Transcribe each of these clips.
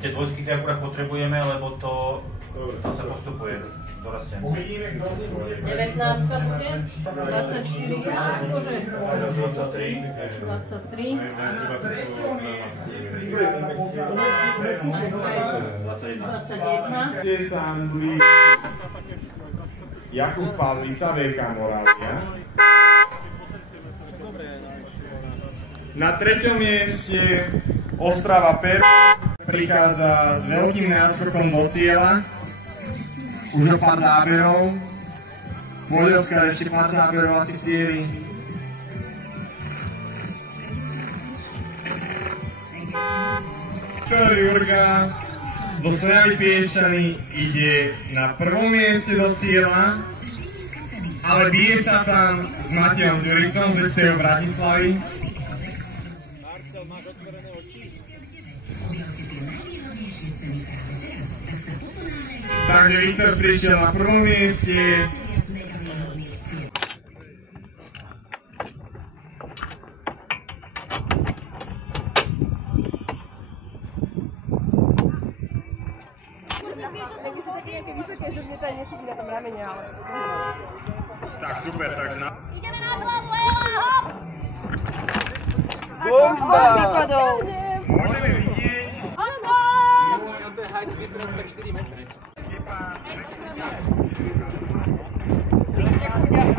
Tie dvojsky si akurát potrebujeme, lebo to sa postupuje. Dorastiem. 19 bude, 24 a akože 23. 23. 21. Jakub Pavlica, VK Moravia. Na 3. mieste Ostrava Per prichádza s veľkým náskokom do cieľa. Už o pár záberov. Pôjde Oskar ešte pár záberov asi v cieli. Viktor Jurga do Slavy Piešťany ide na 1. mieste do cieľa, ale bije sa tam s Matejom Ďuricom z STO Bratislavy. Takže Viktor prišiel na 1. mieste. Tak super, takže na... Ideme na hlavu, Ela, hop! Bomba! Môžeme vidieť... To je height difference, tak 4 metre.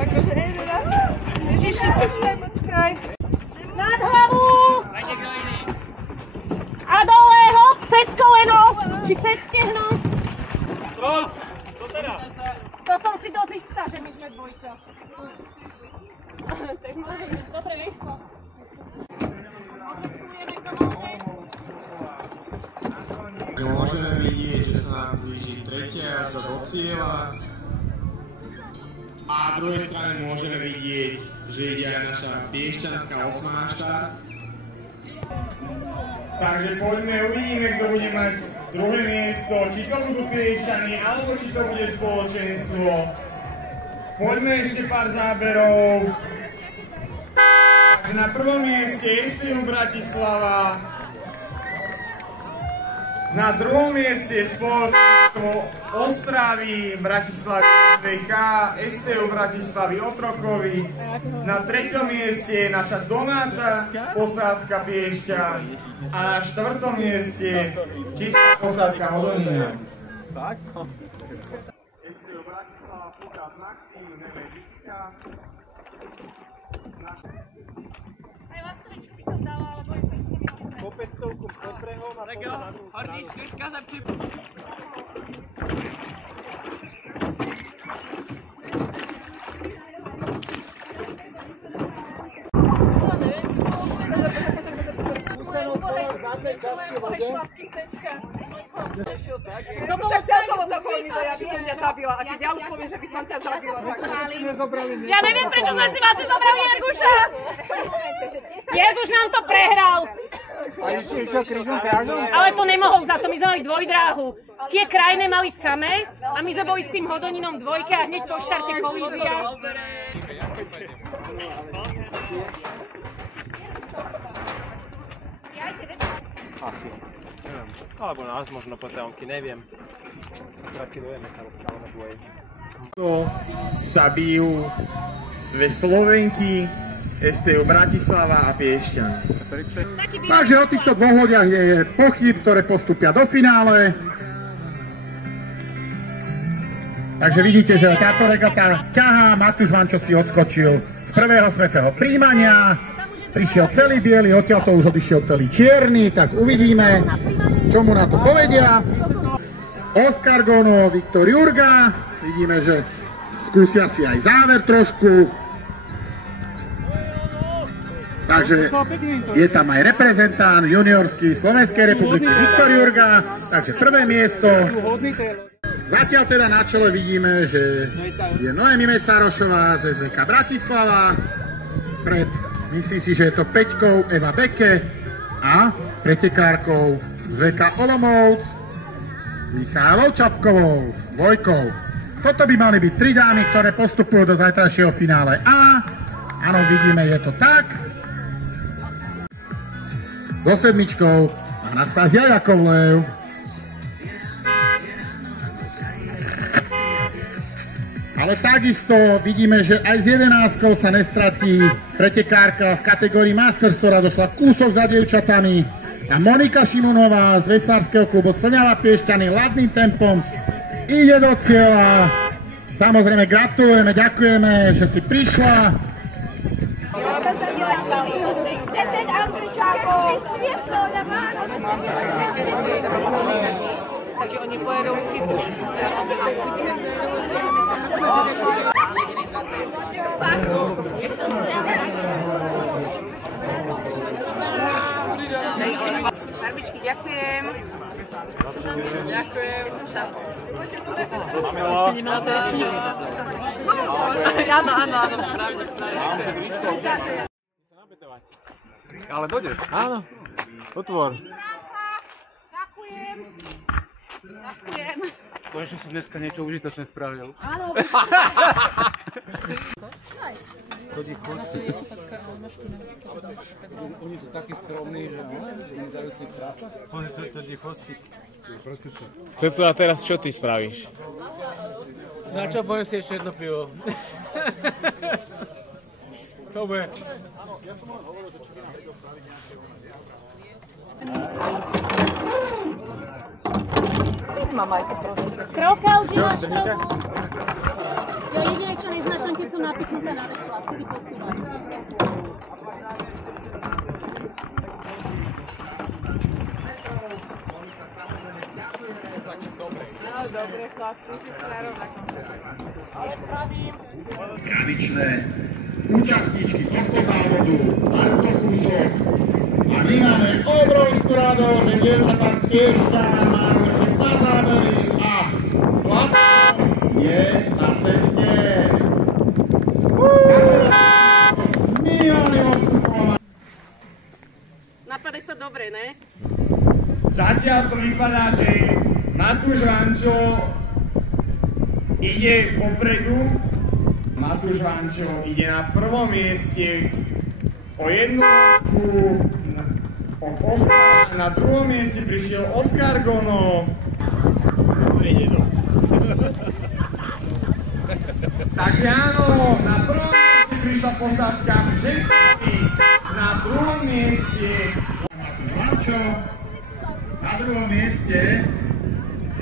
Akože raz. Ježiši, počkaj. Nad hlavu! A dole, hop, cez koleno, či cez stehno. To teda? To som si dosť istá, že my sme dvojka. Tak môže byť, dobre vyšlo. Odresujeme, kto môže. Môžeme vidieť, že sa nám blíži 3. jazda do cieľa. A na druhej strane môžeme vidieť, že ide aj naša piešťanská 8. na štart. Takže poďme, uvidíme, kto bude mať 2. miesto, či to budú Piešťany, alebo či to bude spoločenstvo. Poďme ešte pár záberov. Takže na 1. mieste STU Bratislava. Na 2. mieste spoločenstvo Ostravy, Bratislavy, SVK, STU Bratislavy, Otrokovic. Na 3. mieste je naša domáca posádka Piešťan. A na 4. mieste čistá posádka Hodonína. Tak? STU Bratislava, Pukas Maxi, Neme Vitka. Aj lastovičku by som dala, ale bojím sa, že to by Po 500 pod brehom a potom na druhú stranu. Škrka sa pri... To bolo celkovo mi to, ja by som ťa zabila. A keď ja už poviem, že by som ťa zabila, tak... Ja neviem, prečo sme si vlastne zobrali Jerguša. Jerguš nám to prehral. Ale to nemohol za to, my sme mali dvojdráhu. Tie krajné mali samé a my sme boli s tým Hodoninom v dvojke a hneď po štarte kolízia. Alebo nás možno potomky, neviem. Gratulujeme Karolčánu dvoj. Sa bijú dve Slovenky, STU Bratislava a Piešťan. Takže o týchto dvoch lodiach je pochyb, ktoré postupia do finále. Takže vidíte, že táto regata ťahá, Matúš Vančo si odskočil z prvého svätého príjmania. Prišiel celý biely, odtiaľ to už odišiel celý čierny, tak uvidíme, čo mu na to povedia. Oskar Gono, Viktor Jurga, vidíme, že skúsia si aj záver trošku. Takže je tam aj reprezentant juniorský Slovenskej republiky Viktor Jurga, takže prvé miesto. Zatiaľ teda na čele vidíme, že je Noémi Mesárošová z SVK Bratislava, myslím si, že je to 5-kou Eva Beke a pretekárkou z VK Olomouc Michailou Čapkovou s 2. Toto by mali byť 3 dámy, ktoré postupujú do zajtrajšieho finále A. Áno, vidíme, je to tak. So 7 a Anastázia Jakovlev. Ale takisto vidíme, že aj z 11 sa nestratí pretekárka v kategórii Masters, ktorá došla kúsok za dievčatami. A Monika Šimunová z vesárskeho klubu Slňava Piešťany ladným tempom ide do cieľa. Samozrejme gratulujeme, ďakujeme, že si prišla. Takže oni pojedou s tím. Barbičky, ďakujem. Ďakujem. Áno, správne. Ale dojdeš? Áno. Otvor. Ďakujem. Konečne som dneska niečo užitočné spravil. Áno. Chodí chosty. Oni sú takí skromní, že oni dajú si práca. Chodí chosty. Ceco, a teraz čo ty spravíš? Na čo, poviem si ešte jedno pivo. To bude. Ja som len hovoril, že čo by nám vedel spraviť nejakého... Mamajte, prosím. Krovka už je máš krovku. Ja jediné, čo neznášam, keď sú napiknuté na vesla, vtedy posúvam. Dobre, chlapci, Tradičné účastníčky tohto závodu, takto kúsok. A my máme obrovskú radosť, že dievčatá z Piešťan majú ešte dva zábery a Zlatko je na ceste. Milióny odstupov. Napadne sa dobre, ne? Zatiaľ to vypadá, že Matúš Vančo ide popredu. Matúš Vančo ide na prvom mieste o jednu od Oskara. Na druhom mieste prišiel Oskar Gono. Takže áno, na prvom mieste prišla posádka Březky, na druhom mieste Matúš Vančo. Na druhom mieste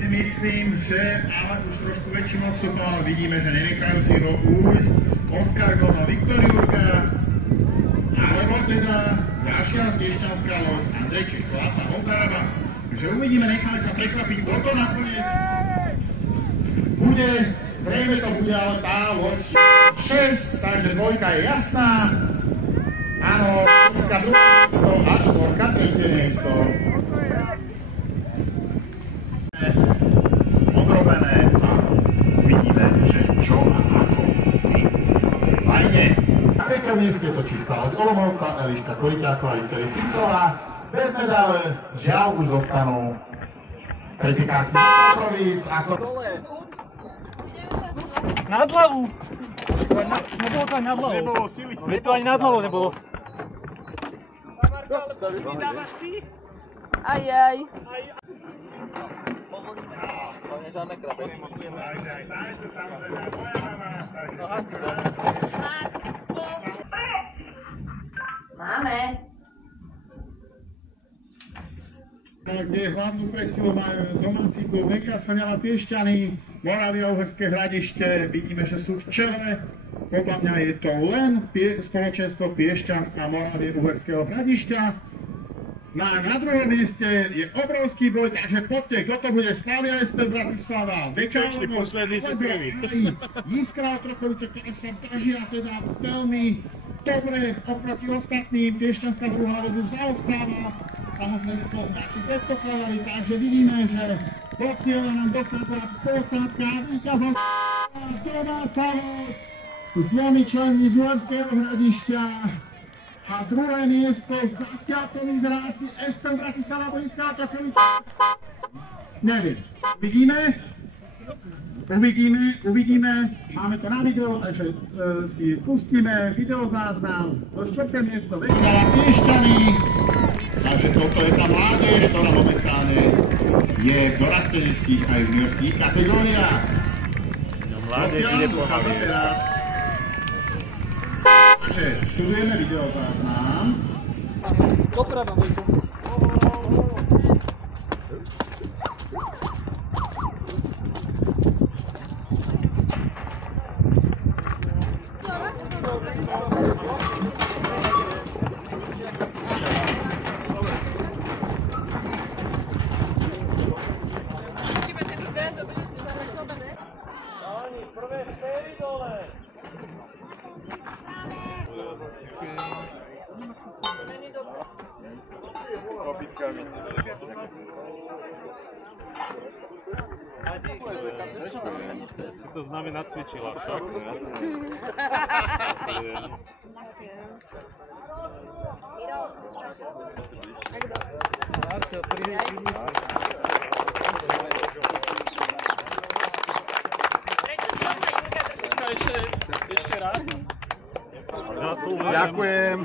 si myslím, že máme už trošku väčším odstupom, ale vidíme, že nenechajú si ho újsť Oskar Gono, Viktor Jurga, alebo teda ďalšia piešťanská loď Andrejček, Chlapa, Holtaraba. Takže uvidíme, necháme sa prekvapiť, kto to nakoniec bude. Zrejme to bude ale tá loď 6, takže dvojka je jasná. Áno, Polska druhé miesto a štvorka tretie miesto. Odrobené a uvidíme, že čo a ako je fajne. Na treťom mieste to čistá loď Olomouca, Eliška Koliťáková, Viktoria Ficová. Bez medále žiaľ už dostanú pretekárky Petrovíc ako... Nad hlavu! Nebolo to ani nad hlavou. Nebolo sily. Veď to ani nad hlavou nebolo. Vydávaš ty? Ajaj. To nie žádné krapety. Máme. Kde hlavnú presilu majú domáci klub VK Slňava Piešťany, Moravia Uherské Hradište, vidíme, že sú v čele. Podľa mňa je to len spoločenstvo Piešťan a Moravie Uherského Hradišťa. No a na druhom mieste je obrovský boj, takže poďte, kto to bude? Slavia SP Bratislava, VK Jiskra Otrokovice, ktoré sa držia teda veľmi dobre oproti ostatným. Piešťanská druhá vodu zaostáva. Samozrejme to asi predpokladali, takže vidíme, že do cieľa nám dochádza posádka víťazov domáca loď s dvomi členmi z Uherského Hradišťa a druhé miesto zatiaľ to vyzerá asi SP Bratislava Boriská Otrokovica. Neviem, vidíme? Uvidíme, máme to na video, takže si pustíme videozáznam. To 4. miesto Vesela Piešťany. Takže toto je tá mládež, ktorá momentálne je v dorasteneckých a juniorských kategóriách. Mládež nepomaly. Takže študujeme videozáznam. Doprava, Vojko. Si to s nami nacvičila. Ešte raz. Ďakujem.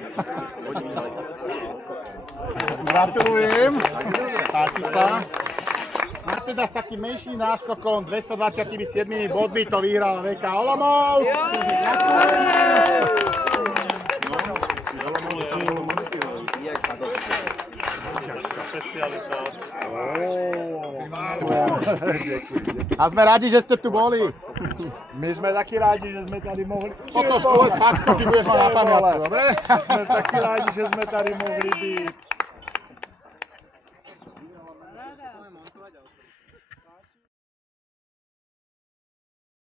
Gratulujem. Páči sa. Teda s takým menším náskokom 227 bodmi to vyhral VK Olomouc. A sme radi, že ste tu boli. My sme takí rádi, že sme tady mohli... Toto škôl, fakt, to ty budeš mať na pamiatku, dobre? Sme takí rádi, že sme tady mohli byť.